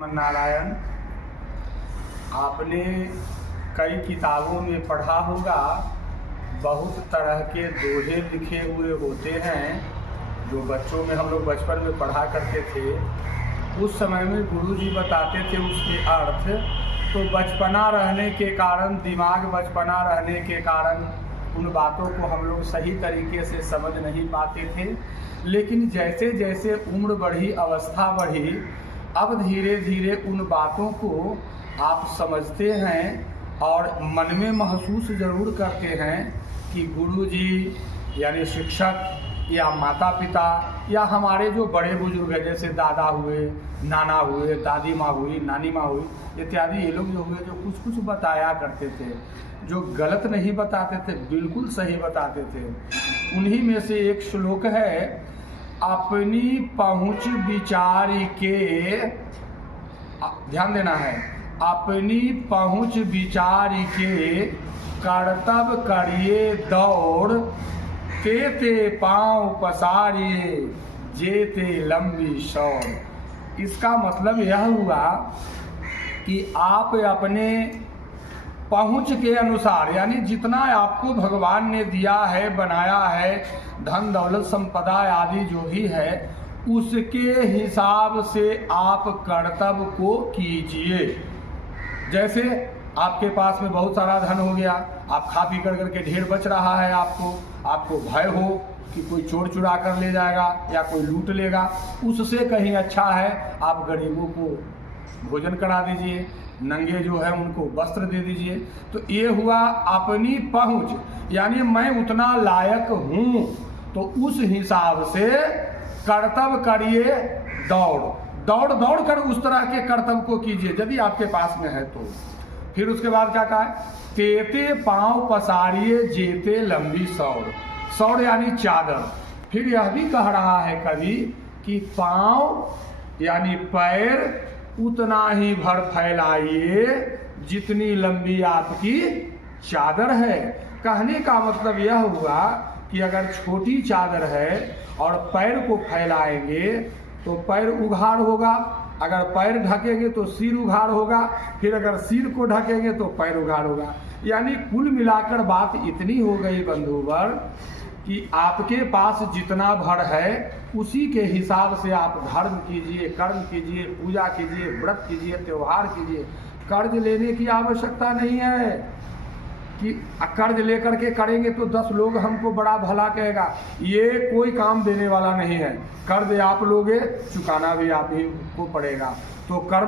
नारायण, आपने कई किताबों में पढ़ा होगा, बहुत तरह के दोहे लिखे हुए होते हैं जो बच्चों में हम लोग बचपन में पढ़ा करते थे। उस समय में गुरुजी बताते थे उसके अर्थ। तो बचपना रहने के कारण, दिमाग बचपना रहने के कारण उन बातों को हम लोग सही तरीके से समझ नहीं पाते थे। लेकिन जैसे जैसे उम्र बढ़ी, अवस्था बढ़ी, अब धीरे धीरे उन बातों को आप समझते हैं और मन में महसूस ज़रूर करते हैं कि गुरुजी यानी शिक्षक या माता पिता या हमारे जो बड़े बुजुर्ग हैं, जैसे दादा हुए, नाना हुए, दादी माँ हुई, नानी माँ हुई इत्यादि, ये लोग जो हुए जो कुछ कुछ बताया करते थे, जो गलत नहीं बताते थे, बिल्कुल सही बताते थे। उन्हीं में से एक श्लोक है, अपनी पहुँच विचार के, ध्यान देना है, अपनी पहुँच विचार के कर्तव्य करिए दौड़, ते पाँव पसारिए जेते लंबी सौर। इसका मतलब यह हुआ कि आप अपने पहुँच के अनुसार, यानी जितना आपको भगवान ने दिया है, बनाया है, धन दौलत संपदा आदि जो भी है, उसके हिसाब से आप कर्तव्य को कीजिए। जैसे आपके पास में बहुत सारा धन हो गया, आप खा पी करके ढेर बच रहा है, आपको भय हो कि कोई चोर चुरा कर ले जाएगा या कोई लूट लेगा, उससे कहीं अच्छा है आप गरीबों को भोजन करा दीजिए, नंगे जो है उनको वस्त्र दे दीजिए। तो ये हुआ अपनी पहुँच, यानी मैं उतना लायक हूँ, तो उस हिसाब से कर्तव्य करिए दौड़ दौड़ कर उस तरह के कर्तव्य को कीजिए यदि आपके पास में है तो। फिर उसके बाद क्या कहा है, तेते पाँव पसारिए जेते लंबी सौर। सौर यानी चादर। फिर यह भी कह रहा है कवि कि पाँव यानी पैर उतना ही भर फैलाइए जितनी लंबी आपकी चादर है। कहने का मतलब यह हुआ कि अगर छोटी चादर है और पैर को फैलाएंगे तो पैर उघाड़ होगा, अगर पैर ढकेंगे तो सिर उघाड़ होगा, फिर अगर सिर को ढकेंगे तो पैर उघाड़ होगा। यानी कुल मिलाकर बात इतनी हो गई बंधुवर कि आपके पास जितना भर है उसी के हिसाब से आप धर्म कीजिए, कर्म कीजिए, पूजा कीजिए, व्रत कीजिए, त्यौहार कीजिए। कर्ज लेने की आवश्यकता नहीं है कि कर्ज लेकर के करेंगे तो 10 लोग हमको बड़ा भला कहेगा, ये कोई काम देने वाला नहीं है। कर्ज आप लोगे, चुकाना भी आप ही को पड़ेगा। तो कर्म